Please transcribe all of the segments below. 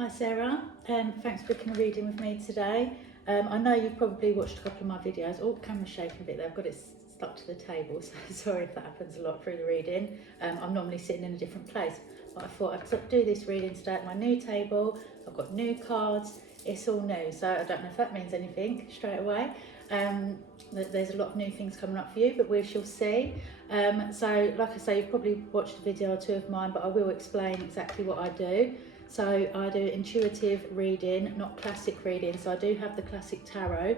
Hi Sarah, thanks for booking a reading with me today. I know you've probably watched a couple of my videos. Oh, camera's shaking a bit there, I've got it stuck to the table, so sorry if that happens a lot through the reading. I'm normally sitting in a different place, but I thought I'd do this reading today at my new table. I've got new cards, it's all new, so I don't know if that means anything straight away. There's a lot of new things coming up for you, but we shall see. So like I say, you've probably watched a video or two of mine, but I will explain exactly what I do. So I do intuitive reading, not classic reading. So I do have the classic tarot,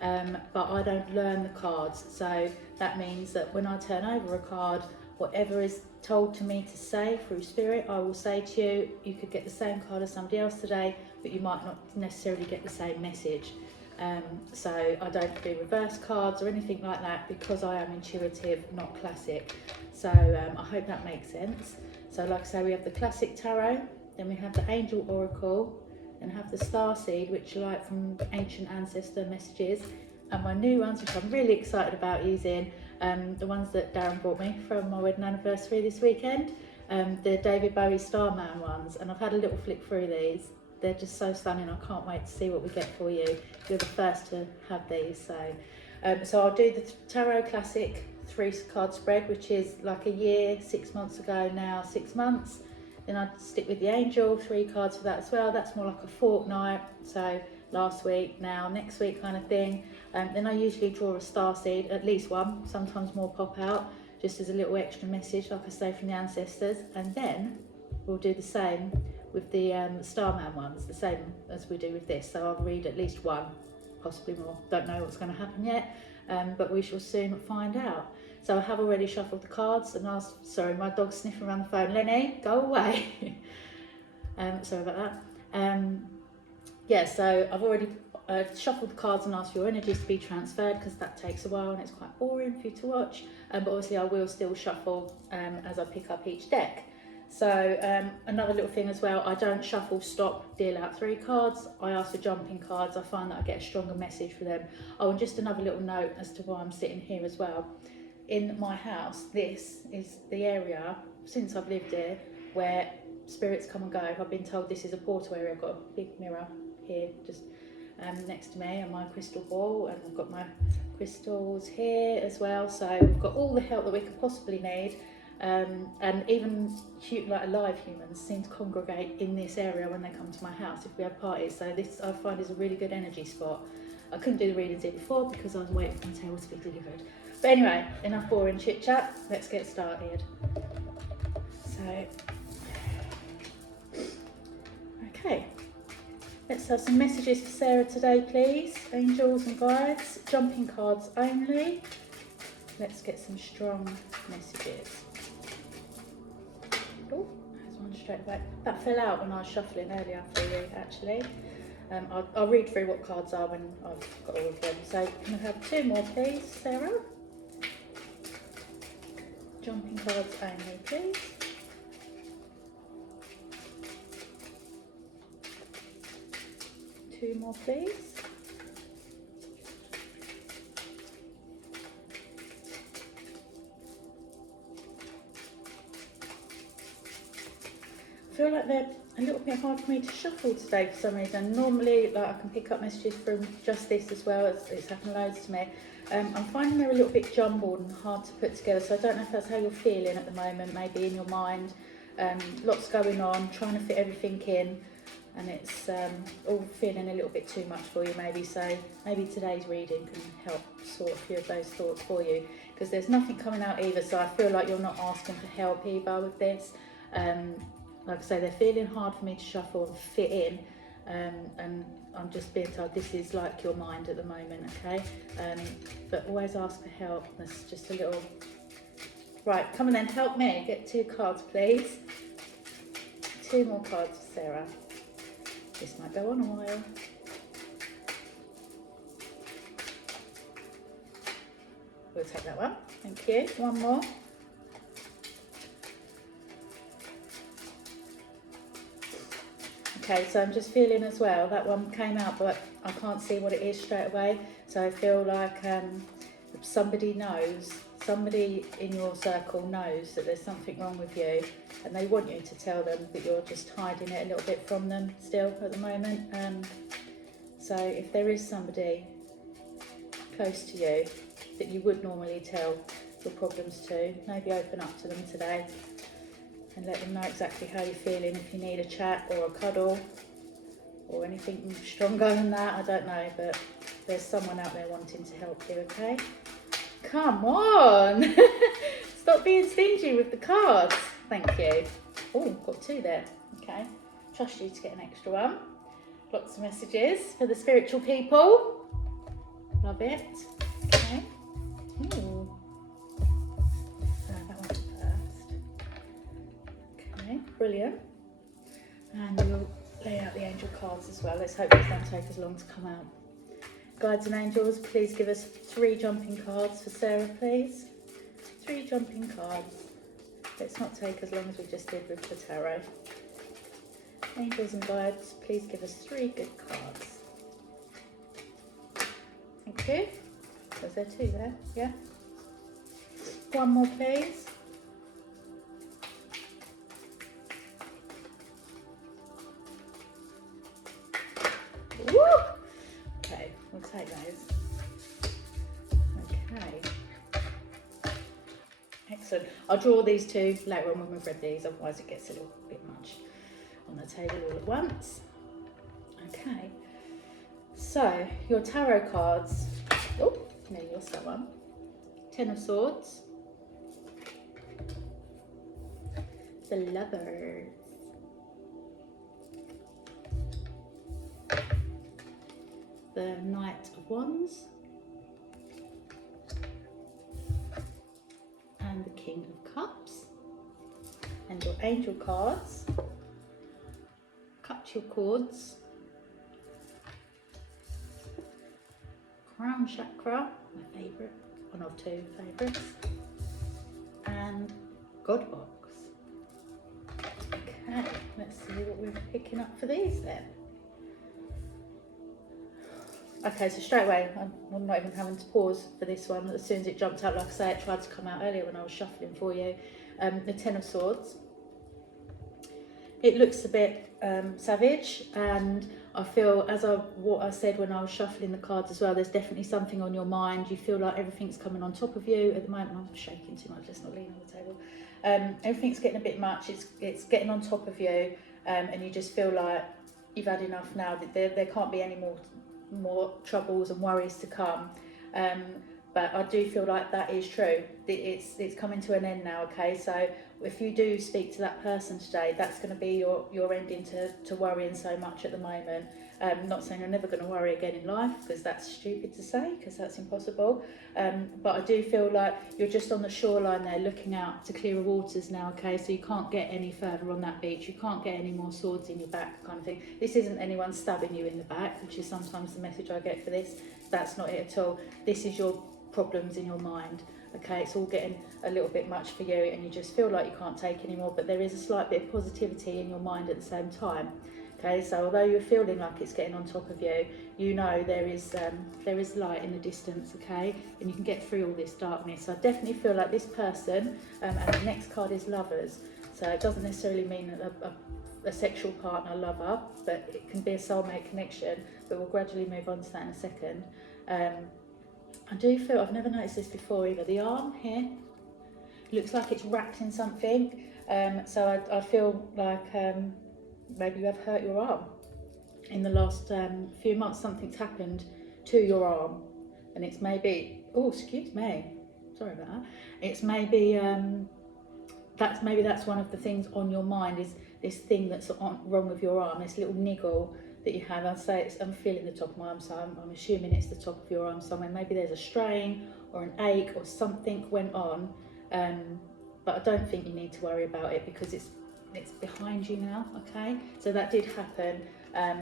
but I don't learn the cards. So that means that when I turn over a card, whatever is told to me to say through spirit, I will say to you. You could get the same card as somebody else today, but you might not necessarily get the same message. So I don't do reverse cards or anything like that because I am intuitive, not classic. So I hope that makes sense. So like I say, we have the classic tarot, then we have the angel oracle, and have the star seed, which are like from ancient ancestor messages, and my new ones, which I'm really excited about using, the ones that Darren brought me from my wedding anniversary this weekend, the David Bowie Starman ones, and I've had a little flick through these. They're just so stunning. I can't wait to see what we get for you. You're the first to have these. So I'll do the Tarot Classic 3-card spread, which is like a year, 6 months ago now, 6 months. Then I'd stick with the Angel, 3 cards for that as well. That's more like a fortnight. So last week, now, next week kind of thing. Then I usually draw a star seed, at least one, sometimes more pop out, just as a little extra message, like I say, from the ancestors. And then we'll do the same with the Starman ones, the same as we do with this. So I'll read at least one, possibly more. Don't know what's going to happen yet, but we shall soon find out. So I have already shuffled the cards and asked, sorry, my dog's sniffing around the phone. Lenny, go away. Sorry about that. Yeah, so I've already shuffled the cards and asked for your energies to be transferred, because that takes a while and it's quite boring for you to watch. But obviously I will still shuffle as I pick up each deck. So another little thing as well, I don't shuffle, stop, deal out 3 cards. I ask for jumping cards. I find that I get a stronger message for them. Oh, and just another little note as to why I'm sitting here as well. In my house, this is the area, since I've lived here, where spirits come and go. I've been told this is a portal area. I've got a big mirror here just next to me, and my crystal ball, and I've got my crystals here as well. So we've got all the help that we could possibly need. And even like alive humans seem to congregate in this area when they come to my house if we have parties. So this I find is a really good energy spot. I couldn't do the readings here before because I was waiting for my table to be delivered. But anyway, enough boring chit chat. Let's get started. So, okay. Let's have some messages for Sarah today, please. Angels and guides, jumping cards only. Let's get some strong messages. Oh, there's one straight away. That fell out when I was shuffling earlier for you, actually. I'll read through what cards are when I've got all of them. So can I have 2 more, please, Sarah? Jumping cards only, please. Two more, please. I feel like they're a little bit hard for me to shuffle today for some reason. Normally, like, I can pick up messages from just this as well. It's happened loads to me. I'm finding they're a little bit jumbled and hard to put together, so I don't know if that's how you're feeling at the moment, maybe in your mind. Lots going on, trying to fit everything in, and it's all feeling a little bit too much for you maybe. So maybe today's reading can help sort a few of those thoughts for you, because there's nothing coming out either, so I feel like you're not asking for help either with this. Like I say, they're feeling hard for me to shuffle and fit in, and I'm just being told this is like your mind at the moment, okay? But always ask for help. That's just a little... Right, come on then, help me. Get 2 cards, please. 2 more cards for Sarah. This might go on a while. We'll take that one. Thank you. 1 more. Okay, so I'm just feeling as well, that one came out, but I can't see what it is straight away. So I feel like somebody knows, somebody in your circle knows that there's something wrong with you, and they want you to tell them, but you're just hiding it a little bit from them still at the moment. So if there is somebody close to you that you would normally tell your problems to, maybe open up to them today and let them know exactly how you're feeling. If you need a chat or a cuddle or anything stronger than that, I don't know, but there's someone out there wanting to help you, okay? Come on! Stop being stingy with the cards. Thank you. Oh, got 2 there. Okay. Trust you to get an extra one. Lots of messages for the spiritual people. Love it. Okay. Ooh. That one's first. Okay, brilliant. And we'll lay out the angel cards as well. Let's hope this don't take as long to come out. Guides and angels, please give us 3 jumping cards for Sarah, please. 3 jumping cards. Let's not take as long as we just did with the tarot. Angels and guides, please give us 3 good cards. Thank you. Was there 2 there? Yeah. 1 more, please. Woo! Okay, we'll take those. Okay. Excellent. I'll draw these 2 later on when we've read these, otherwise it gets a little bit much on the table all at once. Okay. So, your tarot cards. Oh, no, you lost that one. 10 of Swords. The Lovers. The Knight of Wands. And the King of Cups. And your angel cards. Cut your cords. Crown Chakra, my favourite, one of 2 favourites. And God Box. Okay, let's see what we're picking up for these then. Okay, so straight away, I'm not even having to pause for this one. As soon as it jumped out, like I say, it tried to come out earlier when I was shuffling for you. The 10 of Swords. It looks a bit savage, and I feel, as what I said when I was shuffling the cards as well, there's definitely something on your mind. You feel like everything's coming on top of you at the moment. I'm shaking too much, let's not lean on the table. Everything's getting a bit much, it's getting on top of you, and you just feel like you've had enough now, that there can't be any more troubles and worries to come. But I do feel like that is true. It's coming to an end now, okay? So if you do speak to that person today, that's going to be your ending to worrying so much at the moment. Not saying you're never going to worry again in life, because that's stupid to say, because that's impossible. But I do feel like you're just on the shoreline there, looking out to clearer waters now, okay? So you can't get any further on that beach. You can't get any more swords in your back, kind of thing. This isn't anyone stabbing you in the back, which is sometimes the message I get for this. That's not it at all. This is your problems in your mind, okay? It's all getting a little bit much for you, and you just feel like you can't take anymore, but there is a slight bit of positivity in your mind at the same time, okay? So although you're feeling like it's getting on top of you, you know there is light in the distance, okay? And you can get through all this darkness. So I definitely feel like this person, and the next card is Lovers, so it doesn't necessarily mean a sexual partner, lover, but it can be a soulmate connection, but we'll gradually move on to that in a second. I do feel, I've never noticed this before either, the arm here looks like it's wrapped in something, so I feel like maybe you have hurt your arm in the last few months. Something's happened to your arm, and it's maybe, oh excuse me, sorry about that, it's maybe that's one of the things on your mind, is this thing that's wrong with your arm, this little niggle that you have. I'll say I'm feeling the top of my arm, so I'm assuming it's the top of your arm somewhere. Maybe there's a strain or an ache or something went on, but I don't think you need to worry about it, because it's behind you now, okay? So that did happen,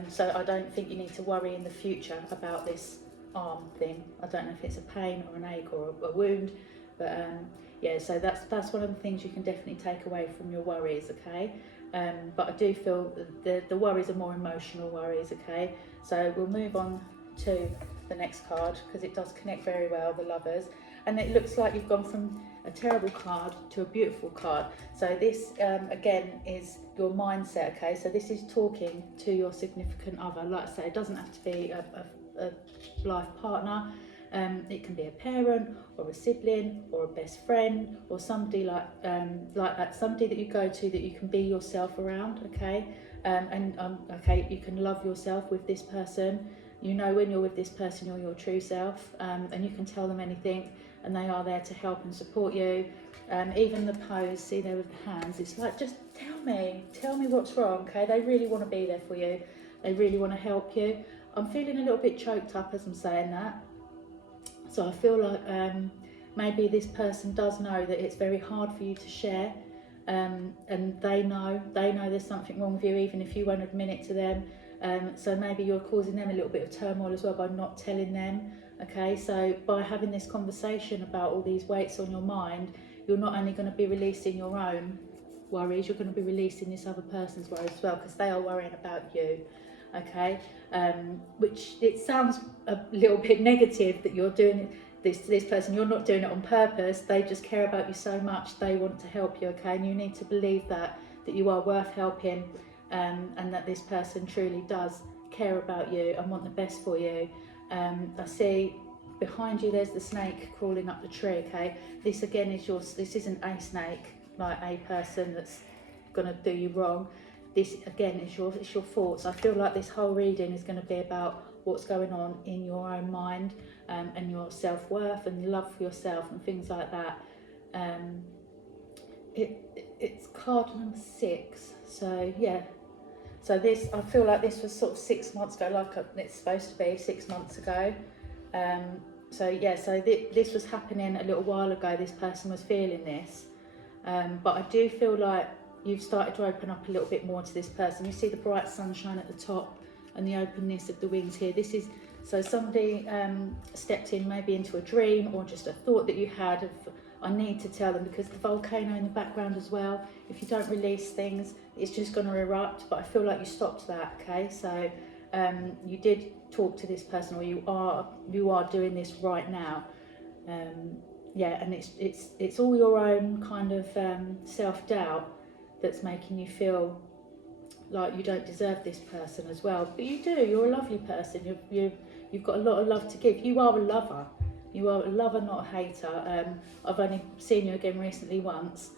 so I don't think you need to worry in the future about this arm thing. I don't know if it's a pain or an ache or a wound, but yeah, so that's one of the things you can definitely take away from your worries, okay? But I do feel the worries are more emotional worries, okay? So we'll move on to the next card, because it does connect very well, the Lovers. And it looks like you've gone from a terrible card to a beautiful card. So this, again, is your mindset, okay? So this is talking to your significant other. Like I say, it doesn't have to be a life partner. It can be a parent or a sibling or a best friend or somebody like that, somebody that you go to that you can be yourself around, okay? Okay, you can love yourself with this person. You know when you're with this person, you're your true self, and you can tell them anything, and they are there to help and support you. Even the pose, see there with the hands, it's like, just tell me what's wrong, okay? They really want to be there for you. They really want to help you. I'm feeling a little bit choked up as I'm saying that. So I feel like maybe this person does know that it's very hard for you to share, and they know there's something wrong with you, even if you won't admit it to them. So maybe you're causing them a little bit of turmoil as well by not telling them. Okay, so by having this conversation about all these weights on your mind, you're not only going to be releasing your own worries, you're going to be releasing this other person's worries as well, because they are worrying about you. Okay, which it sounds a little bit negative that you're doing this to this person. You're not doing it on purpose. They just care about you so much. They want to help you. Okay, and you need to believe that you are worth helping, and that this person truly does care about you and want the best for you. I see behind you there's the snake crawling up the tree. Okay, this again is this isn't a snake, like a person that's gonna do you wrong. This again is your thoughts. I feel like this whole reading is going to be about what's going on in your own mind, and your self-worth and love for yourself and things like that. It's card number 6. So yeah, so this, I feel like this was sort of 6 months ago, like it's supposed to be 6 months ago. So yeah, so this was happening a little while ago. This person was feeling this, but I do feel like you've started to open up a little bit more to this person. You see the bright sunshine at the top and the openness of the wings here. This is, so somebody stepped in maybe into a dream or just a thought that you had of, I need to tell them, because the volcano in the background as well, if you don't release things, it's just going to erupt. But I feel like you stopped that, okay? So you did talk to this person, or you are doing this right now. Yeah, and it's all your own kind of self-doubt that's making you feel like you don't deserve this person as well. But you do. You're a lovely person. You've got a lot of love to give. You are a lover. You are a lover, not a hater. I've only seen you again recently once,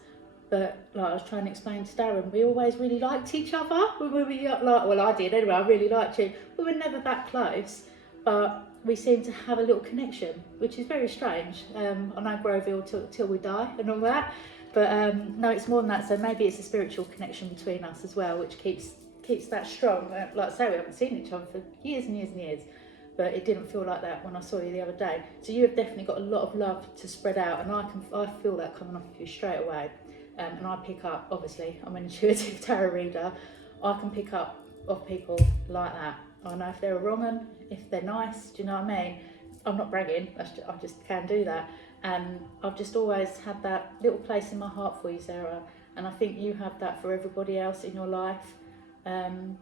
but like I was trying to explain to Darren, we always really liked each other. Well, I did anyway. I really liked you. We were never that close, but we seem to have a little connection, which is very strange. I know Groville till we die and all that. But no, it's more than that. So maybe it's a spiritual connection between us as well, which keeps that strong. Like I say, we haven't seen each other for years and years and years, but it didn't feel like that when I saw you the other day. So you have definitely got a lot of love to spread out, and I feel that coming off of you straight away. And I pick up, obviously, I'm an intuitive tarot reader. I can pick up off people like that. I know if they're a wrong 'un, if they're nice. Do you know what I mean? I'm not bragging. I just can do that. And I've just always had that little place in my heart for you, Sarah. And I think you have that for everybody else in your life. And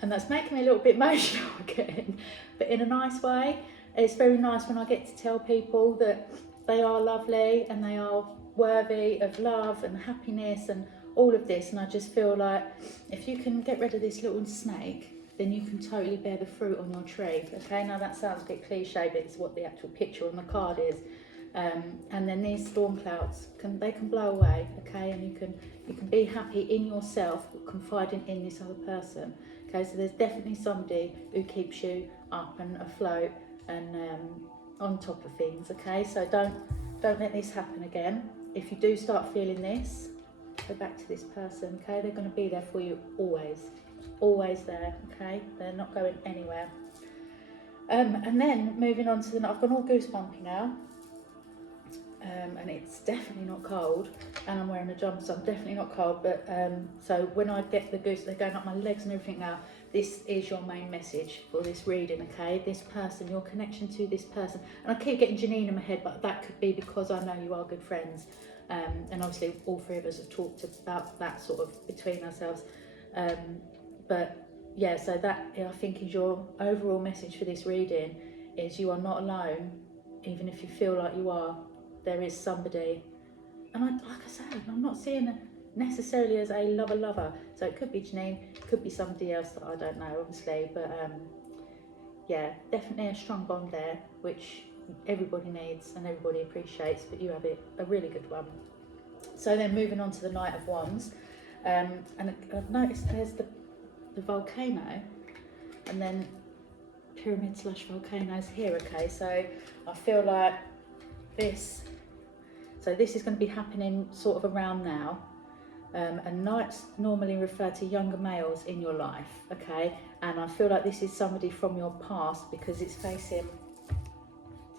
that's making me a little bit emotional again, but in a nice way. It's very nice when I get to tell people that they are lovely and they are worthy of love and happiness and all of this. And I just feel like if you can get rid of this little snake, then you can totally bear the fruit on your tree. Okay, now that sounds a bit cliche, but it's what the actual picture on the card is. And then these storm clouds can blow away. Okay, and you can be happy in yourself, confiding in this other person. Okay, so there's definitely somebody who keeps you up and afloat and on top of things. Okay, so don't let this happen again. If you do start feeling this, go back to this person. Okay, they're going to be there for you always there. Okay, they're not going anywhere. And then moving on to I've gone all goosebumpy now, and it's definitely not cold, and I'm wearing a jumper, so I'm definitely not cold. But so when I get the goose, they're going up my legs and everything now. This is your main message for this reading. Okay, this person, your connection to this person, and I keep getting Janine in my head, but that could be because I know you are good friends, and obviously all three of us have talked about that sort of between ourselves. But yeah, so that I think is your overall message for this reading, is you are not alone, even if you feel like you are. There is somebody, and like I said, I'm not seeing it necessarily as a lover. So it could be Janine, could be somebody else that I don't know, obviously, but yeah, definitely a strong bond there, which everybody needs and everybody appreciates, but you have a really good one. So then moving on to the Knight of Wands, and I've noticed there's the volcano, and then pyramid / volcanoes here. Okay, so I feel like this is going to be happening sort of around now. And knights normally refer to younger males in your life, okay? And I feel like this is somebody from your past because it's facing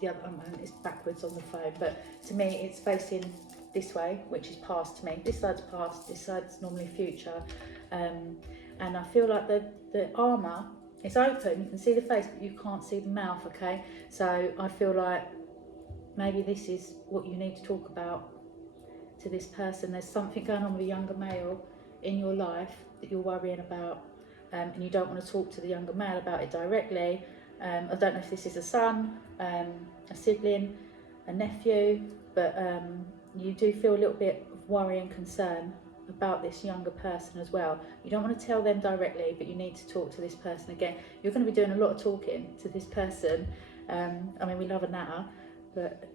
the other, it's backwards on the phone, but to me it's facing this way, which is past to me. This side's past, this side's normally future. And I feel like the armour is open, you can see the face, but you can't see the mouth, okay? So I feel like maybe this is what you need to talk about to this person. There's something going on with a younger male in your life that you're worrying about, and you don't want to talk to the younger male about it directly. I don't know if this is a son, a sibling, a nephew, but you do feel a little bit of worry and concern about this younger person as well. You don't want to tell them directly, but you need to talk to this person. Again, you're going to be doing a lot of talking to this person. I mean, we love a natter, but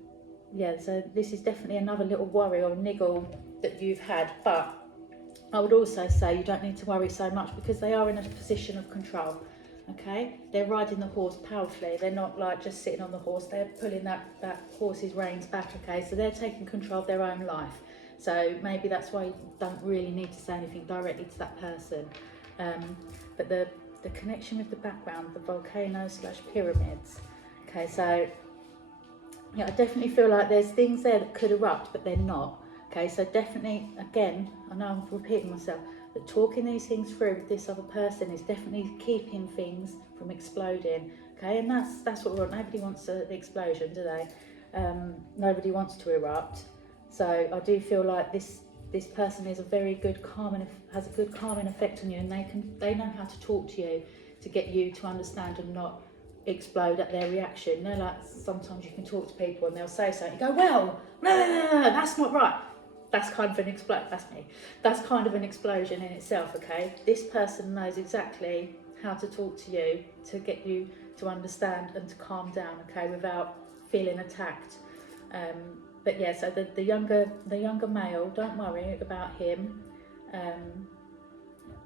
yeah, so this is definitely another little worry or niggle that you've had. But I would also say you don't need to worry so much because they are in a position of control, okay? They're riding the horse powerfully. They're not like just sitting on the horse. They're pulling that horse's reins back, okay? So they're taking control of their own life. So maybe that's why you don't really need to say anything directly to that person. But the connection with the background, the volcano / pyramids, okay, so yeah, I definitely feel like there's things there that could erupt, but they're not. Okay, so definitely, again, I know I'm repeating myself, but talking these things through with this other person is definitely keeping things from exploding. Okay, and that's what we want. Nobody wants the explosion, do they? Nobody wants to erupt. So I do feel like this person is a very good has a good calming effect on you, and they know how to talk to you to get you to understand and not explode at their reaction. You know, like sometimes you can talk to people and they'll say something, you go, well, that's not right. That's kind of an explosion. That's me. That's kind of an explosion in itself, okay? This person knows exactly how to talk to you to get you to understand and to calm down, okay, without feeling attacked. But yeah, so the younger male, don't worry about him.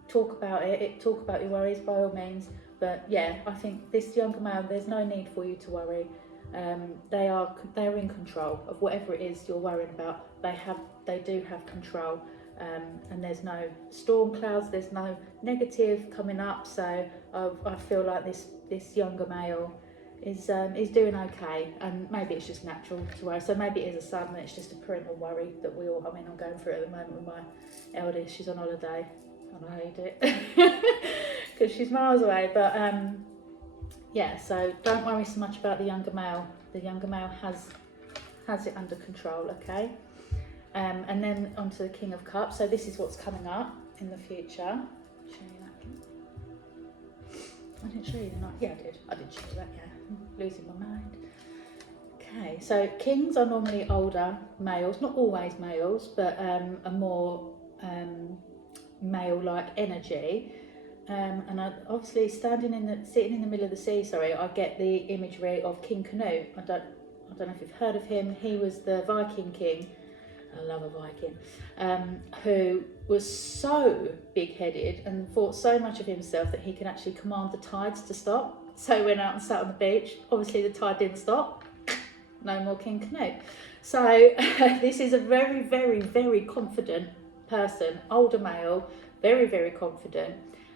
Talk about it. Talk about your worries by all means. But yeah, I think this younger male, there's no need for you to worry. They're in control of whatever it is you're worrying about. They do have control, and there's no storm clouds. There's no negative coming up. So I feel like this younger male is doing okay, and maybe it's just natural to worry. So maybe it is a son, and it's just a parental worry that I'm going through at the moment with my eldest. She's on holiday. I hate it because she's miles away, but yeah, so don't worry so much about the younger male. The younger male has it under control, okay? And then onto the King of Cups. So this is what's coming up in the future. I'll show you that. I didn't show you the night. Yeah, I did show you that, yeah. I'm losing my mind. Okay, so kings are normally older males, not always males, but a more male-like energy, and obviously sitting in the middle of the sea. I get the imagery of King Canute. I don't know if you've heard of him. He was the Viking king. I love a Viking, who was so big-headed and thought so much of himself that he can actually command the tides to stop. So he went out and sat on the beach. Obviously, the tide didn't stop. No more King Canute. So this is a very, very, very confident person, older male, very, very confident,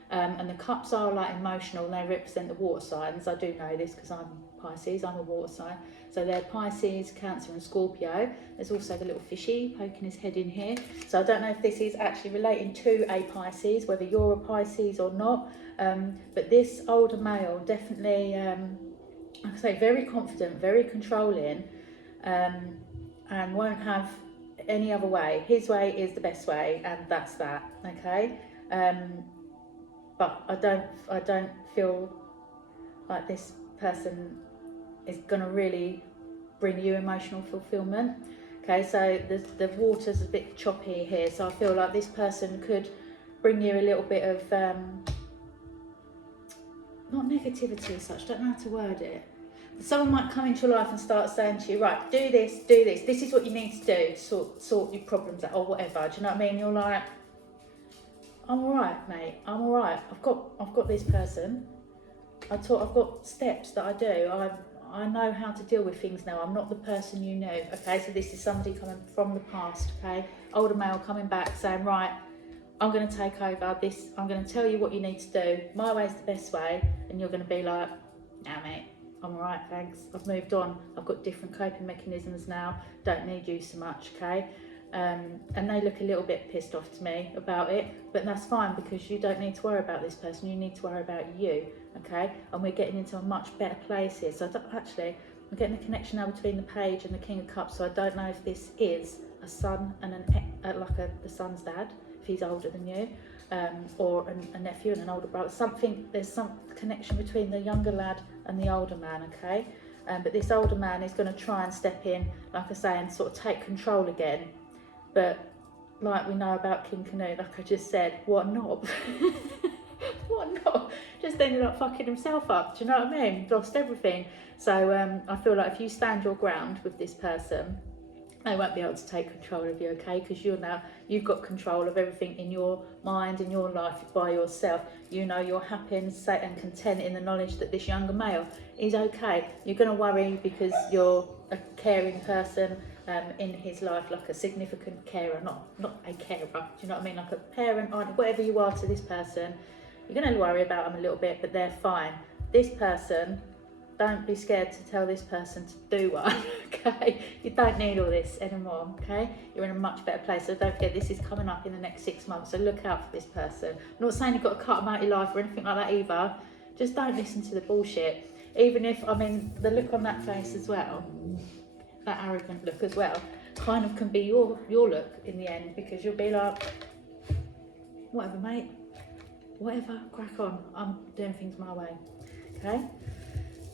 and the cups are like emotional, and they represent the water signs. I do know this because I'm Pisces, I'm a water sign, so they're Pisces, Cancer and Scorpio. There's also the little fishy poking his head in here, so I don't know if this is actually relating to a Pisces, whether you're a Pisces or not, but this older male definitely, like I say, very confident, very controlling, and won't have any other way. His way is the best way, and that's that, okay? But I don't feel like this person is going to really bring you emotional fulfillment. Okay, so the water's a bit choppy here, so I feel like this person could bring you a little bit of not negativity as such, don't know how to word it. Someone might come into your life and start saying to you, right, do this, this is what you need to do to sort your problems out or whatever. Do you know what I mean? You're like, I'm alright, mate, I'm alright. I've got this person. I've got steps that I do. I know how to deal with things now. I'm not the person you knew. Okay, so this is somebody coming from the past, okay? Older male coming back saying, right, I'm going to take over this. I'm going to tell you what you need to do. My way's the best way. And you're going to be like, nah, mate, I'm all right, thanks. I've moved on. I've got different coping mechanisms now. Don't need you so much, okay? And they look a little bit pissed off to me about it, but that's fine because you don't need to worry about this person. You need to worry about you, okay? And we're getting into a much better place here. So I'm getting a connection now between the Page and the King of Cups. So I don't know if this is a son and the son's dad, if he's older than you, or a nephew and an older brother. There's some connection between the younger lad and the older man, okay? But this older man is going to try and step in, like I say, and sort of take control again. But like we know about King Canute, like I just said, what a knob. What a knob. Just ended up fucking himself up, do you know what I mean? Lost everything. So I feel like if you stand your ground with this person, they won't be able to take control of you, okay? Because you've got control of everything in your mind, in your life, by yourself. You know you're happy and content in the knowledge that this younger male is okay. You're going to worry because you're a caring person in his life, like a significant carer, not a carer, do you know what I mean? Like a parent, aunt, whatever you are to this person. You're going to worry about them a little bit, but they're fine. This person, don't be scared to tell this person to do one, okay? You don't need all this anymore, okay? You're in a much better place. So don't forget, this is coming up in the next 6 months, so look out for this person. I'm not saying you've got to cut them out of your life or anything like that either. Just don't listen to the bullshit. Even if, I mean, the look on that face as well, that arrogant look as well, kind of can be your look in the end, because you'll be like, whatever, mate, whatever, crack on. I'm doing things my way, okay?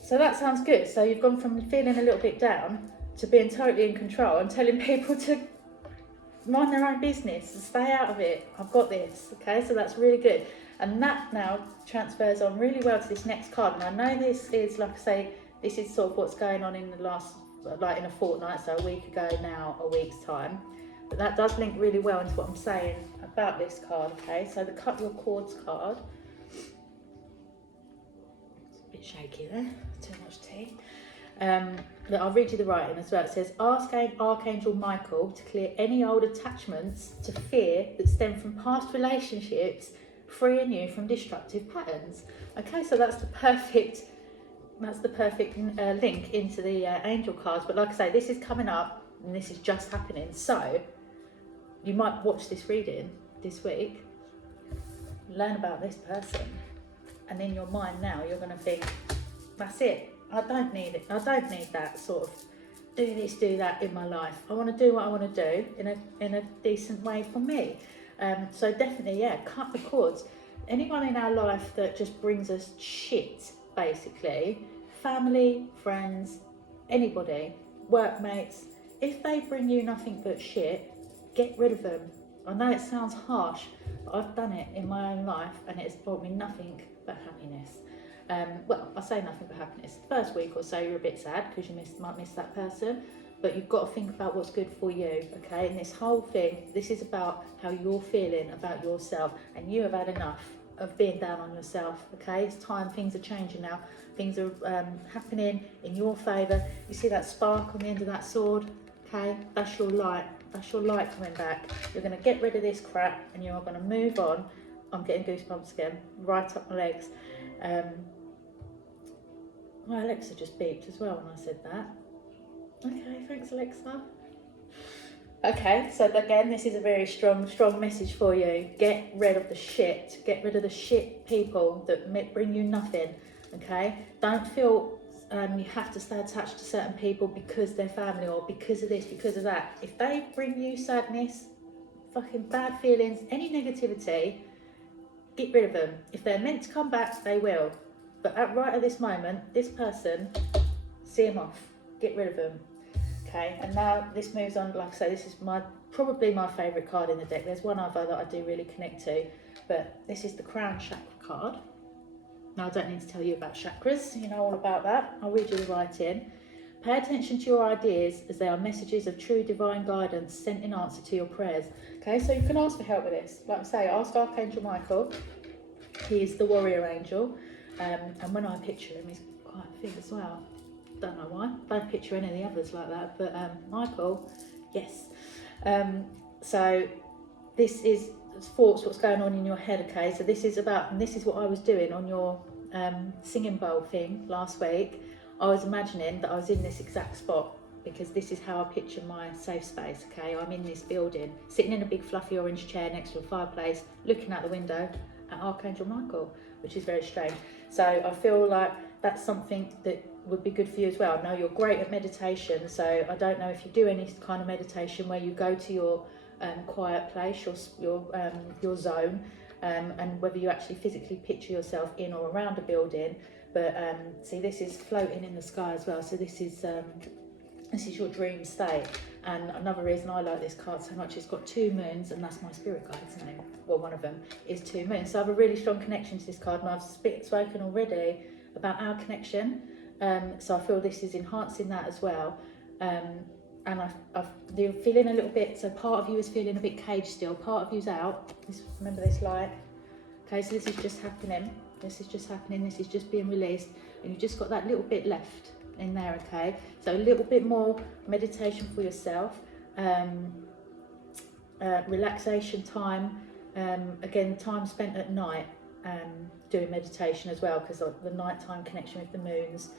So that sounds good. So you've gone from feeling a little bit down to being totally in control and telling people to mind their own business and stay out of it. I've got this, okay? So that's really good. And that now transfers on really well to this next card. And I know this is, like I say, this is sort of what's going on in the last, like in a fortnight, so a week ago now, a week's time. But that does link really well into what I'm saying about this card, okay? So the Cut Your Cords card. It's a bit shaky there, too much tea. I'll read you the writing as well. It says, ask Archangel Michael to clear any old attachments to fear that stem from past relationships, freeing you from destructive patterns. Okay, so that's the perfect link into the angel cards. But like I say, this is coming up and this is just happening. So you might watch this reading this week, learn about this person, and in your mind now you're going to think, that's it. I don't need it. I don't need that sort of do this, do that in my life. I want to do what I want to do in a decent way for me. So definitely, yeah, cut the cords. Anyone in our life that just brings us shit, basically, family, friends, anybody, workmates, if they bring you nothing but shit, get rid of them. I know it sounds harsh, but I've done it in my own life and it's brought me nothing but happiness. Well, I say nothing but happiness. The first week or so you're a bit sad because you might miss that person, but you've got to think about what's good for you, okay? And this whole thing, this is about how you're feeling about yourself, and you have had enough of being down on yourself, okay? It's time, things are changing now. Things are happening in your favour. You see that spark on the end of that sword, okay? That's your light. That's your light coming back. You're going to get rid of this crap and you are going to move on. I'm getting goosebumps again, right up my legs. My Alexa just beeped as well when I said that. Okay, thanks Alexa. Okay, so again, this is a very strong message for you. Get rid of the shit. Get rid of the shit people that bring you nothing, okay? Don't feel you have to stay attached to certain people because they're family or because of this, because of that. If they bring you sadness, fucking bad feelings, any negativity, get rid of them. If they're meant to come back, they will. But right at this moment, this person see them off, get rid of them. Okay, and now this moves on. Like I say, this is probably my favourite card in the deck. There's one other that I do really connect to, but this is the Crown Chakra card. Now, I don't need to tell you about chakras, you know all about that. I'll read you the writing. Pay attention to your ideas as they are messages of true divine guidance sent in answer to your prayers. Okay, so you can ask for help with this. Like I say, ask Archangel Michael. He is the warrior angel, and when I picture him, he's quite big as well. Don't know why. Don't picture any of the others like that, but Michael, yes. So this is thoughts, what's going on in your head. Okay, so this is what I was doing on your singing bowl thing last week. I was imagining that I was in this exact spot, because this is how I picture my safe space. Okay, I'm in this building, sitting in a big fluffy orange chair next to a fireplace, looking out the window at Archangel Michael, which is very strange. So I feel like that's something that would be good for you as well. I know you're great at meditation, so I don't know if you do any kind of meditation where you go to your quiet place, your zone, and whether you actually physically picture yourself in or around a building. But see, this is floating in the sky as well. So this is your dream state. And another reason I like this card so much, it's got 2 moons, and that's my spirit guide's name. Well, one of them is 2 moons. So I have a really strong connection to this card, and I've spoken already about our connection. So I feel this is enhancing that as well. And they're feeling a little bit, so part of you is feeling a bit caged still, part of you's out. Remember this light? Okay, so this is just happening. This is just happening, this is just being released, and you've just got that little bit left in there. Okay, so a little bit more meditation for yourself, relaxation time, again, time spent at night doing meditation as well, because of the nighttime connection with the moons.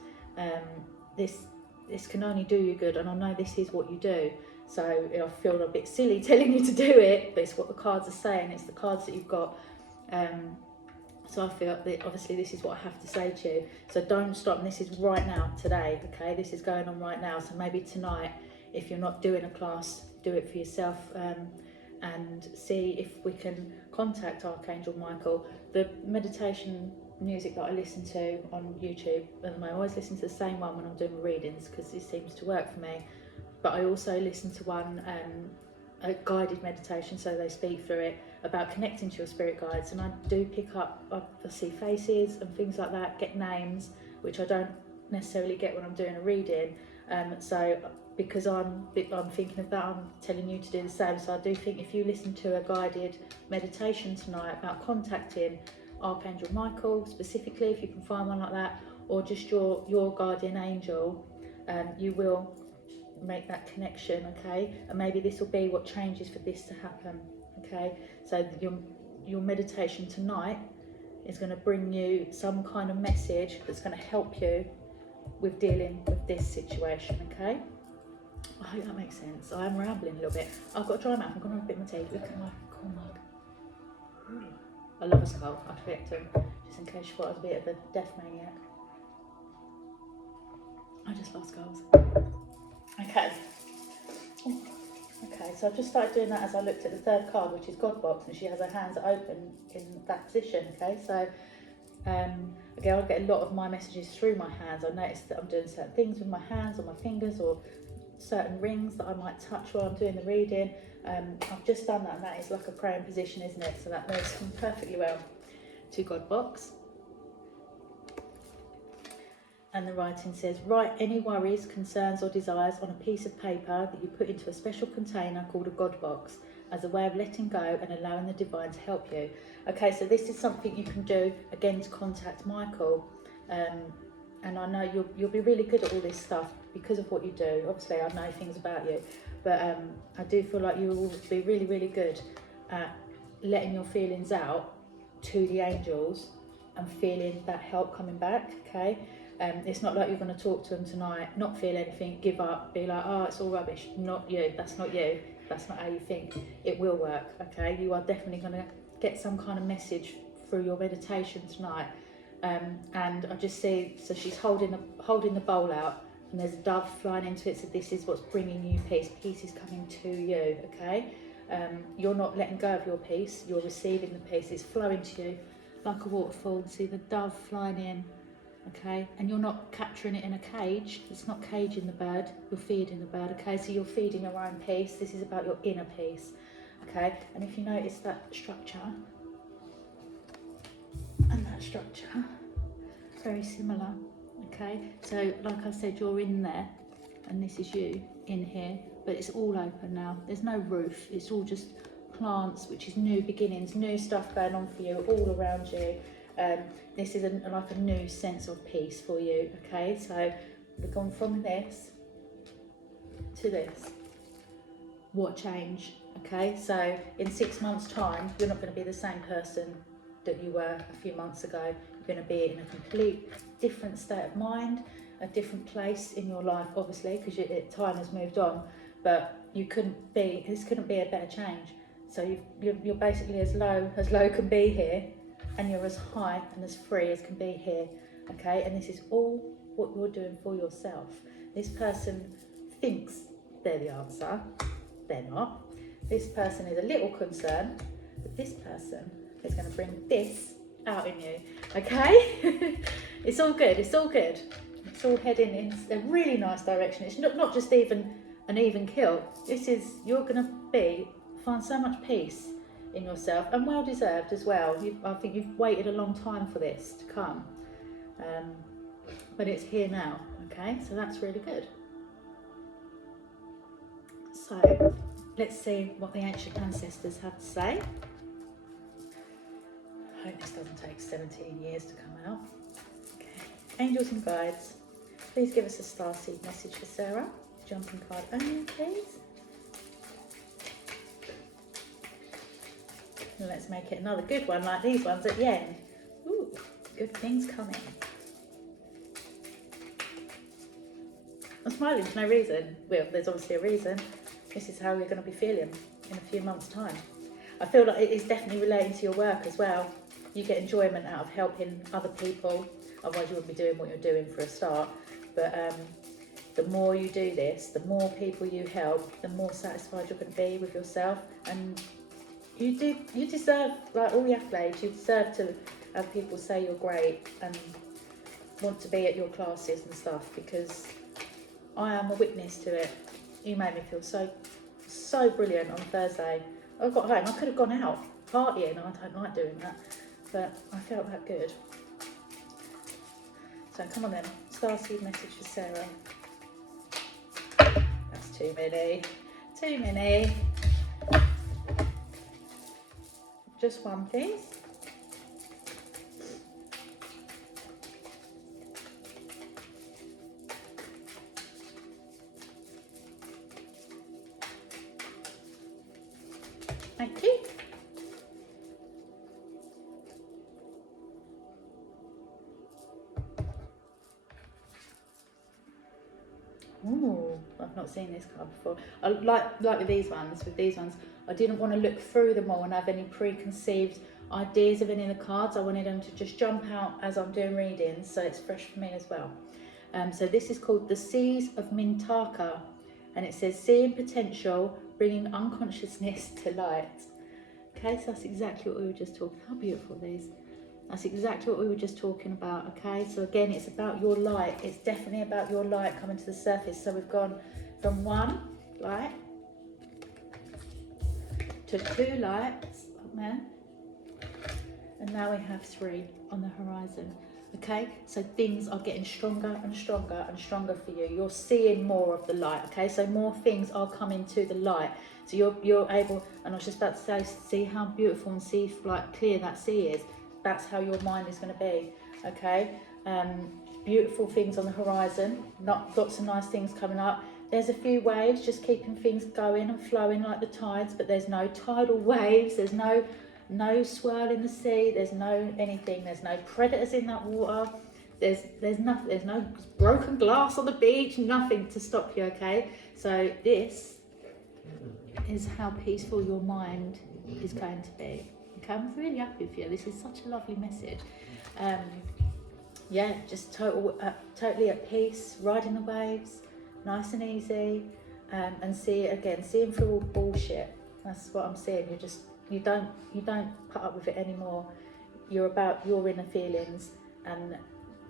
This can only do you good, and I know this is what you do, so I feel a bit silly telling you to do it, but it's what the cards are saying. It's the cards that you've got. So I feel that obviously this is what I have to say to you. So don't stop, and this is right now, today, okay? This is going on right now. So maybe tonight, if you're not doing a class, do it for yourself, and see if we can contact Archangel Michael. The meditation music that I listen to on YouTube, and I always listen to the same one when I'm doing my readings, because it seems to work for me. But I also listen to one, a guided meditation, so they speak through it, about connecting to your spirit guides, and I do pick up, I see faces and things like that, get names, which I don't necessarily get when I'm doing a reading. So because I'm thinking of that, I'm telling you to do the same. So I do think if you listen to a guided meditation tonight about contacting Archangel Michael specifically, if you can find one like that, or just your guardian angel, you will make that connection. Okay, and maybe this will be what changes for this to happen. Okay, so your meditation tonight is going to bring you some kind of message that's going to help you with dealing with this situation. Okay, I hope that makes sense. I am rambling a little bit. I've got a dry mouth. I'm going to have a bit of my tea. Look at my cool mug. I love a skull. I collect them just in case you thought I was a bit of a death maniac. I just love skulls. Okay. Okay, so I've just started doing that as I looked at the 3rd card, which is God Box, and she has her hands open in that position. Okay, so again, I get a lot of my messages through my hands. I notice that I'm doing certain things with my hands or my fingers, or certain rings that I might touch while I'm doing the reading. I've just done that, and that is like a praying position, isn't it? So that moves perfectly well to God Box. And the writing says, write any worries, concerns or desires on a piece of paper that you put into a special container called a God Box, as a way of letting go and allowing the divine to help you. Okay, so this is something you can do, again, to contact Michael. And I know you'll be really good at all this stuff because of what you do. Obviously, I know things about you, but I do feel like you will be really, really good at letting your feelings out to the angels and feeling that help coming back, okay? It's not like you're going to talk to them tonight, not feel anything, give up, be like, oh, it's all rubbish. Not you. That's not you. That's not how you think. It will work, okay? You are definitely going to get some kind of message through your meditation tonight. And I just see, so she's holding the bowl out, and there's a dove flying into it. So this is what's bringing you peace. Peace is coming to you, okay? You're not letting go of your peace. You're receiving the peace. It's flowing to you like a waterfall. See the dove flying in. okay? And you're not capturing it in a cage. It's not caging the bird, you're feeding the bird, okay? So you're feeding your own peace. This is about your inner peace, okay? And if you notice that structure and that structure, very similar, okay? So like I said, you're in there and this is you in here, but it's all open now. There's no roof, it's all just plants, which is new beginnings, new stuff going on for you all around you. This is like a new sense of peace for you, okay? So we've gone from this to this. What change, okay? So in 6 months' time, you're not going to be the same person that you were a few months ago. You're going to be in a complete different state of mind, a different place in your life, obviously, because time has moved on, but this couldn't be a better change. So you're basically as low can be here, and you're as high and as free as can be here, okay? And this is all what you're doing for yourself. This person thinks they're the answer, they're not. This person is a little concerned, but this person is going to bring this out in you, okay? It's all good, it's all good. It's all heading in a really nice direction. It's not just even an even kill. This is, you're going to find so much peace in yourself, and well deserved as well. I think you've waited a long time for this to come, but it's here now, okay? So that's really good. So let's see what the ancient ancestors have to say. I hope this doesn't take 17 years to come out. Okay. Angels and guides, please give us a starseed message for Sarah. Jumping card only, please. And let's make it another good one, like these ones at the end. Ooh, good things coming. I'm smiling for no reason. Well, there's obviously a reason. This is how you're going to be feeling in a few months' time. I feel like it is definitely relating to your work as well. You get enjoyment out of helping other people. Otherwise you wouldn't be doing what you're doing for a start. But the more you do this, the more people you help, the more satisfied you're going to be with yourself. And you deserve, like, all the accolades. You deserve to have people say you're great and want to be at your classes and stuff, because I am a witness to it. You made me feel so brilliant on Thursday. I got home, I could have gone out partying. I don't like doing that, but I felt that good. So come on then, starseed message for Sarah. That's too many. Just one, please. Thank you. Ooh, I've not seen this card before. I like with these ones, I didn't want to look through them all and have any preconceived ideas of any of the cards. I wanted them to just jump out as I'm doing readings, so it's fresh for me as well. So this is called The Seas of Mintaka, and it says seeing potential, bringing unconsciousness to light. Okay, so that's exactly what we were just talking about. How beautiful these. That's exactly what we were just talking about, okay? So again, it's about your light. It's definitely about your light coming to the surface. So we've gone from one light to two lights up there, and now we have three on the horizon, okay? So things are getting stronger and stronger and stronger for you. You're seeing more of the light, okay? So more things are coming to the light. So you're able, and I was just about to say, see how beautiful and see like clear that sea is. That's how your mind is going to be, okay? Beautiful things on the horizon, lots of nice things coming up. There's a few waves just keeping things going and flowing like the tides, but there's no tidal waves, there's no swirl in the sea, there's no anything, there's no predators in that water, there's nothing, there's no broken glass on the beach, nothing to stop you, okay? So this is how peaceful your mind is going to be. Okay, I'm really happy for you. This is such a lovely message. Yeah, just totally at peace, riding the waves, nice and easy, and seeing through all bullshit. That's what I'm seeing. You don't put up with it anymore. You're about your inner feelings, and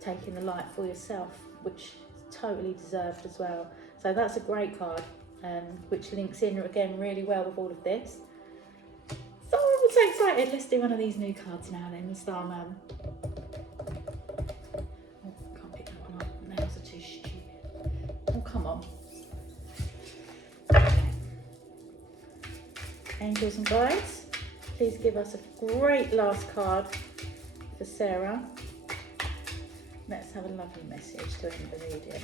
taking the light for yourself, which is totally deserved as well. So that's a great card, which links in again really well with all of this. So I'm so excited. Let's do one of these new cards now then, the Starman. Oh, can't pick that one up. The nails are too stupid. Oh, come on. Okay. Angels and guides, please give us a great last card for Sarah. Let's have a lovely message to end the reading.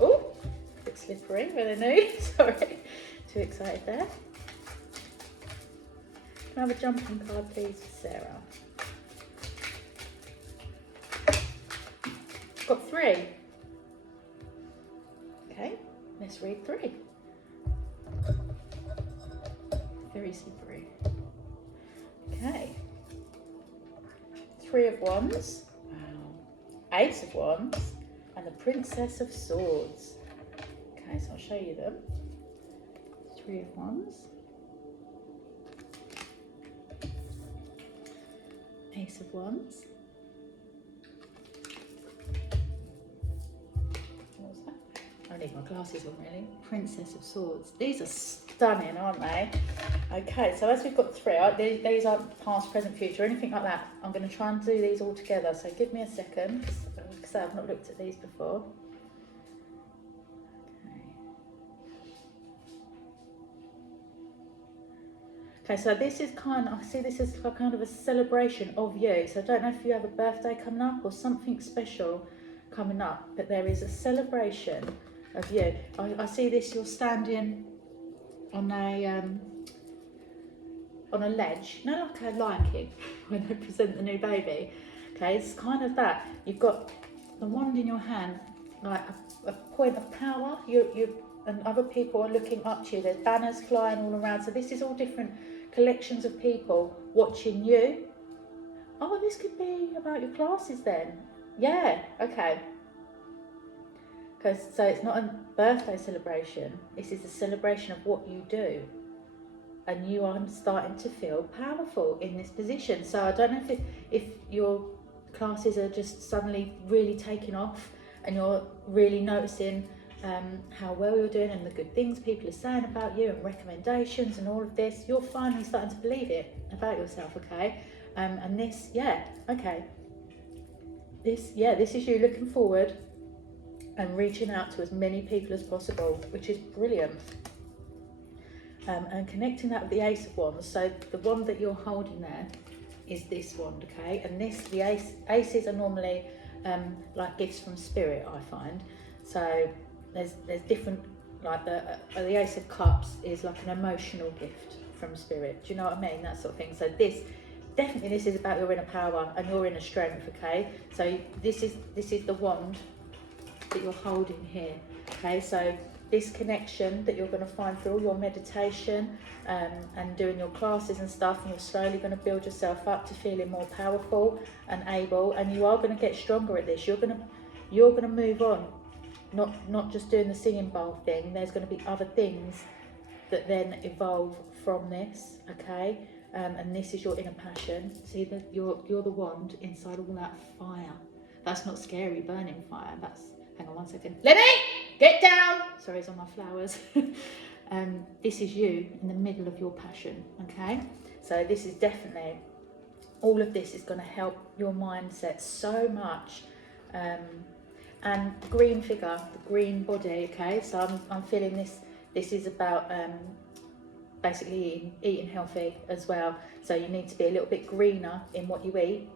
Oh, a bit slippery, really new. Sorry, too excited there. Can I have a jumping card, please, for Sarah? Got 3. Okay, let's read 3. Very slippery. Okay. 3 of Wands. Wow. Ace of Wands. And the Princess of Swords. Okay, so I'll show you them. 3 of Wands. Ace of Wands. What was that? I need my glasses on really. Princess of Swords. These are stunning, aren't they? Okay, so as we've got 3, these aren't past, present, future, anything like that. I'm going to try and do these all together. So give me a second, because I've not looked at these before. Okay, so this is I see this as kind of a celebration of you. So I don't know if you have a birthday coming up or something special coming up, but there is a celebration of you. I see this, you're standing on a ledge, you know, like a Lion King when they present the new baby. Okay, it's kind of that. You've got the wand in your hand, like a point of power. You and other people are looking up to you. There's banners flying all around. So this is all different collections of people watching you. Oh, this could be about your classes then. Yeah, okay. So it's not a birthday celebration. This is a celebration of what you do. And you are starting to feel powerful in this position. So I don't know if your classes are just suddenly really taking off and you're really noticing how well you're doing and the good things people are saying about you and recommendations and all of this. You're finally starting to believe it about yourself, okay? And this, yeah, okay. This is you looking forward and reaching out to as many people as possible, which is brilliant. And connecting that with the Ace of Wands. So the wand that you're holding there is this wand, okay? And the aces are normally like gifts from spirit, I find. So there's different, like the Ace of Cups is like an emotional gift from spirit. Do you know what I mean? That sort of thing. So this is about your inner power and your inner strength, okay? So this is the wand that you're holding here, okay? So this connection that you're going to find through all your meditation and doing your classes and stuff, and you're slowly going to build yourself up to feeling more powerful and able, and you are going to get stronger at this. You're going to move on, not just doing the singing bowl thing. There's going to be other things that then evolve from this, okay? And this is your inner passion. See that you're the wand inside all that fire. That's not scary burning fire. That's, hang on one second. Lenny, get down. Sorry, it's on my flowers. This is you in the middle of your passion, okay? So this is definitely, all of this is going to help your mindset so much. And the green figure, the green body, okay? So I'm feeling this is about basically eating healthy as well. So you need to be a little bit greener in what you eat.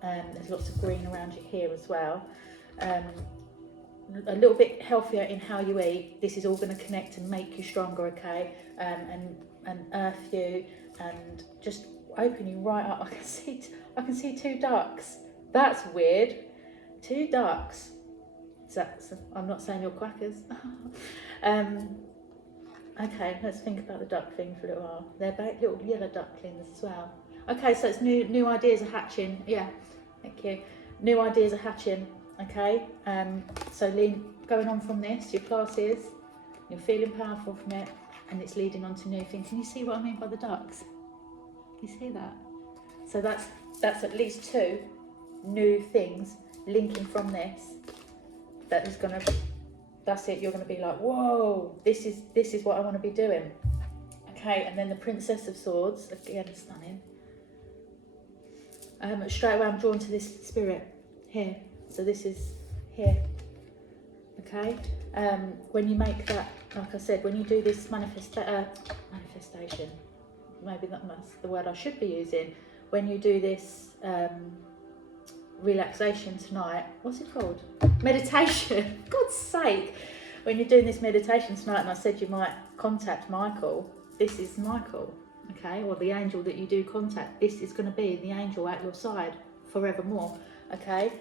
There's lots of green around you here as well. A little bit healthier in how you eat. This is all going to connect and make you stronger, okay? And earth you and just open you right up. I can see 2 ducks. That's weird. 2 ducks. I'm not saying you're quackers. Okay, let's think about the duck thing for a little while. They're little yellow ducklings as well. Okay, so it's new ideas are hatching. Yeah, thank you. New ideas are hatching. Okay, so going on from this, your classes, you're feeling powerful from it, and it's leading on to new things. Can you see what I mean by the ducks? Can you see that? So that's at least 2 new things linking from this, that is going to, that's it, you're going to be like, whoa, this is what I want to be doing. Okay, and then the Princess of Swords, again, stunning. Straight away I'm drawn to this spirit here. So this is here. Okay, when you make that, like I said, when you do this manifestation, maybe that's the word I should be using, when you do this relaxation tonight, what's it called? Meditation, for God's sake. When you're doing this meditation tonight, and I said you might contact Michael, this is Michael, okay, or the angel that you do contact. This is going to be the angel at your side forevermore, okay.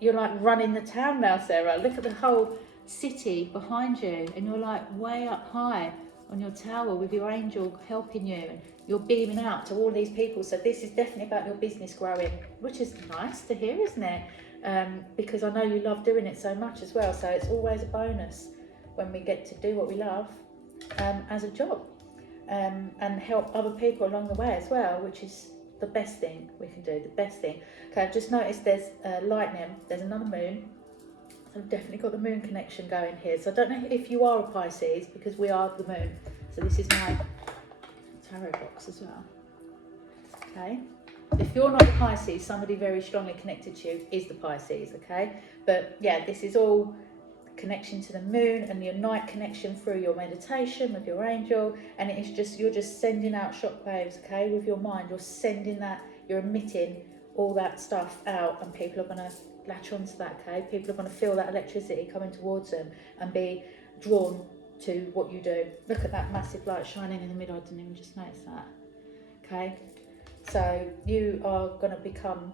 You're like running the town now, Sarah. Look at the whole city behind you, and you're like way up high on your tower with your angel helping you, and you're beaming out to all these people. So this is definitely about your business growing, which is nice to hear, isn't it? Because I know you love doing it so much as well. So it's always a bonus when we get to do what we love as a job, and help other people along the way as well, which is the best thing we can do, the best thing. Okay, I've just noticed there's lightning, there's another moon. So I've definitely got the moon connection going here. So I don't know if you are a Pisces, because we are the moon. So this is my tarot box as well. Okay, if you're not a Pisces, somebody very strongly connected to you is the Pisces, okay? But yeah, this is all connection to the moon and your night connection through your meditation with your angel, and it is just, you're just sending out shockwaves, okay, with your mind. You're sending that, you're emitting all that stuff out, and people are going to latch onto that, okay? People are going to feel that electricity coming towards them and be drawn to what you do. Look at that massive light shining in the middle. I didn't even just notice that, okay? So you are going to become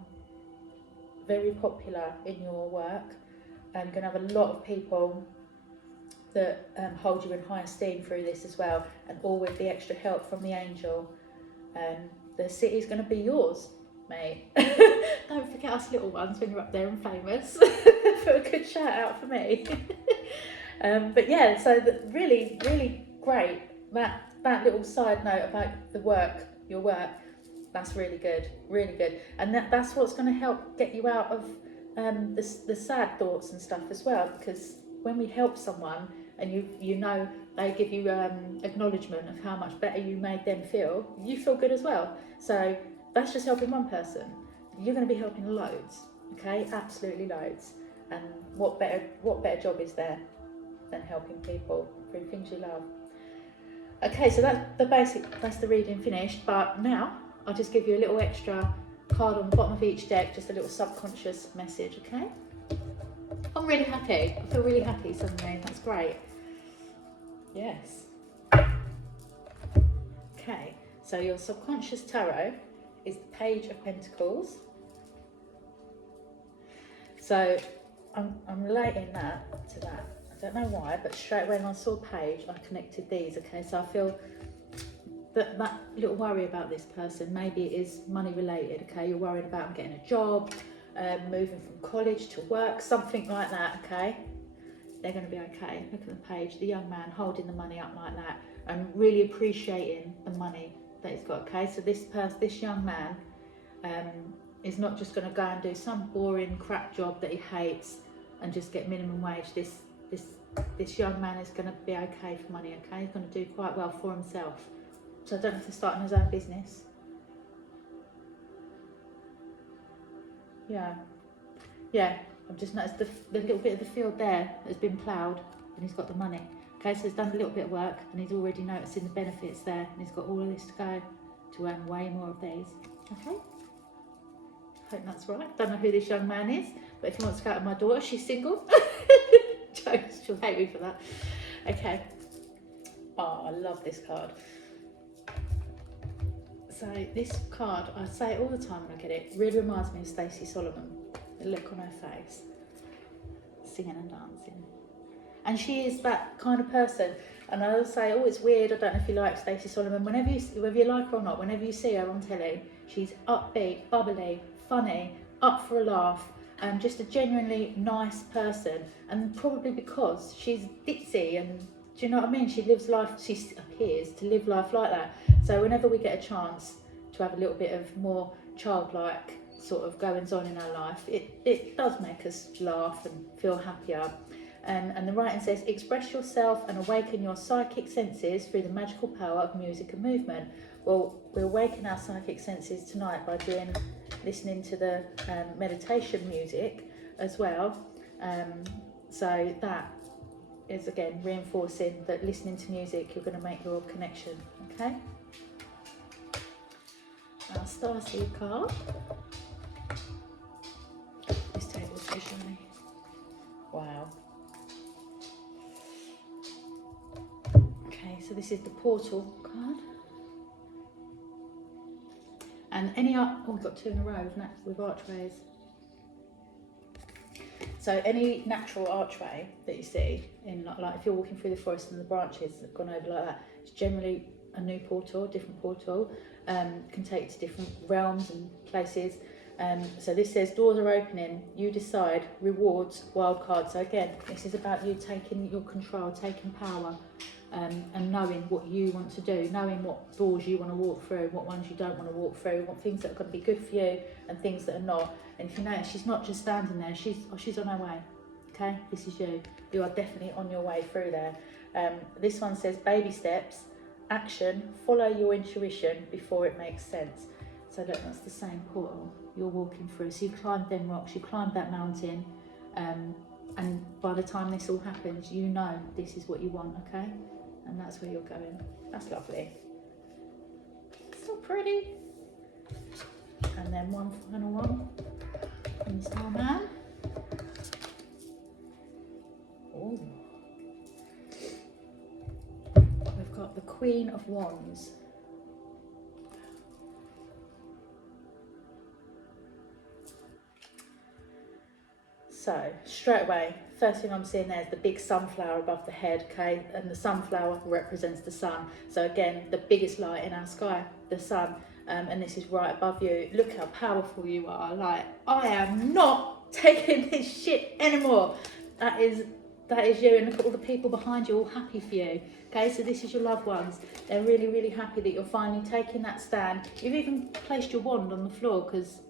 very popular in your work. You're going to have a lot of people that hold you in high esteem through this as well, and all with the extra help from the angel. The city is going to be yours, mate. Don't forget us little ones when you're up there and famous. For a good shout out for me. But yeah, so really, really great. That little side note about the work, your work, that's really good, really good. And that's what's going to help get you out of the sad thoughts and stuff as well, because when we help someone and you know they give you acknowledgement of how much better you made them feel, you feel good as well. So that's just helping one person. You're going to be helping loads, okay? Absolutely loads. And what better job is there than helping people through things you love? Okay, so that's the reading finished. But now I'll just give you a little extra card on the bottom of each deck, just a little subconscious message, okay? I'm really happy. I feel really happy suddenly. That's great. Yes. Okay, so your subconscious tarot is the Page of Pentacles. So I'm relating that to that. I don't know why, but straight away when I saw Page, I connected these, okay? So I feel that little worry about this person, maybe it is money related, okay? You're worried about them getting a job, moving from college to work, something like that, okay? They're going to be okay. Look at the Page, the young man holding the money up like that and really appreciating the money that he's got, okay? So this young man is not just going to go and do some boring crap job that he hates and just get minimum wage. This young man is going to be okay for money, okay? He's going to do quite well for himself. So I don't know if he's starting his own business. Yeah, I've just noticed the little bit of the field there has been ploughed and he's got the money. Okay, so he's done a little bit of work and he's already noticing the benefits there, and he's got all of this to go to earn way more of these. Okay, hope that's right. Don't know who this young man is, but if he wants to go out with my daughter, she's single. Jokes, she'll hate me for that. Okay. Oh, I love this card. So this card, I say it all the time when I get it, really reminds me of Stacey Solomon. The look on her face, singing and dancing. And she is that kind of person. And I always say, oh, it's weird, I don't know if you like Stacey Solomon. Whether you like her or not, whenever you see her on telly, she's upbeat, bubbly, funny, up for a laugh, and just a genuinely nice person. And probably because she's ditzy, and do you know what I mean? She lives life, she appears to live life like that. So whenever we get a chance to have a little bit of more childlike sort of goings on in our life, it does make us laugh and feel happier. And the writing says, express yourself and awaken your psychic senses through the magical power of music and movement. Well, we awaken our psychic senses tonight by listening to the meditation music as well. So that is again reinforcing that listening to music, you're going to make your connection. Okay. Our starseed card. This table's so shiny. Wow. Okay, so this is the portal card. And we've got 2 in a row with archways. So any natural archway that you see, in like if you're walking through the forest and the branches have gone over like that, it's generally a new portal, different portal, can take you to different realms and places. So this says doors are opening, you decide, rewards, wild cards. So again, this is about you taking your control, taking power, and knowing what you want to do, knowing what doors you want to walk through, what ones you don't want to walk through, what things that are going to be good for you and things that are not. And if you notice, she's not just standing there, she's on her way. Okay, this is you. You are definitely on your way through there. This one says baby steps, action, follow your intuition before it makes sense. So look, that's the same portal you're walking through. So you climbed them rocks, you climbed that mountain, and by the time this all happens, you know this is what you want, okay? And that's where you're going. That's lovely. So pretty. And then one final one from the Starman. Oh. We've got the Queen of Wands. So straight away, first thing I'm seeing there is the big sunflower above the head, okay? And the sunflower represents the sun. So again, the biggest light in our sky, the sun, and this is right above you. Look how powerful you are. Like, I am not taking this shit anymore. That is you, and look at all the people behind you, all happy for you. Okay, so this is your loved ones. They're really, really happy that you're finally taking that stand. You've even placed your wand on the floor because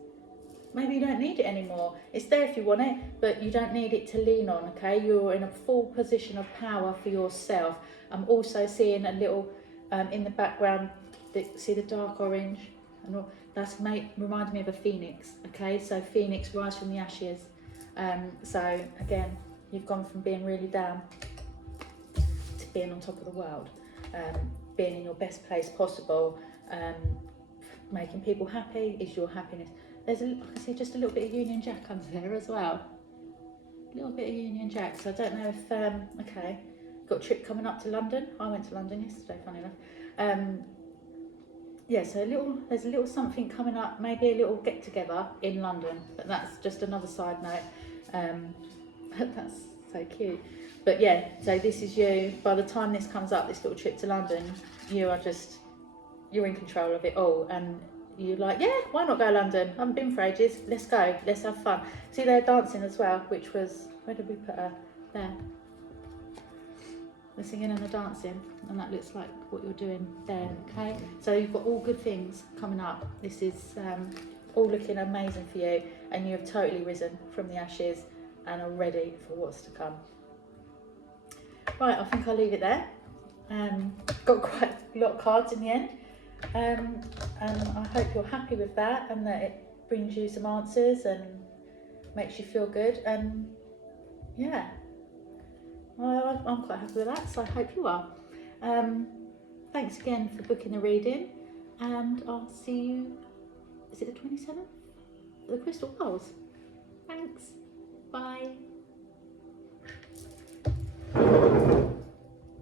maybe you don't need it anymore. It's there if you want it, but you don't need it to lean on, okay? You're in a full position of power for yourself. I'm also seeing a little, in the background, see the dark orange? And that's reminds me of a phoenix, okay? So phoenix rise from the ashes. So again, you've gone from being really down to being on top of the world, being in your best place possible, making people happy is your happiness. I can see just a little bit of Union Jack under there as well. A little bit of Union Jack. So I don't know if, okay, got a trip coming up to London. I went to London yesterday, funny enough. Yeah, so there's a little something coming up, maybe a little get together in London, but that's just another side note. That's so cute. But yeah, so this is you. By the time this comes up, this little trip to London, you're in control of it all, and you're like, yeah, why not go to London? I haven't been for ages. Let's go. Let's have fun. See, they're dancing as well, which was, where did we put her? There. They're singing and they're dancing, and that looks like what you're doing there, okay? So you've got all good things coming up. This is all looking amazing for you, and you have totally risen from the ashes and are ready for what's to come. Right, I think I'll leave it there. Got quite a lot of cards in the end. And I hope you're happy with that, and that it brings you some answers and makes you feel good. And yeah, well, I'm quite happy with that, so I hope you are. Thanks again for booking the reading, and I'll see you, is it the 27th? The Crystal Pulse. Thanks. Bye.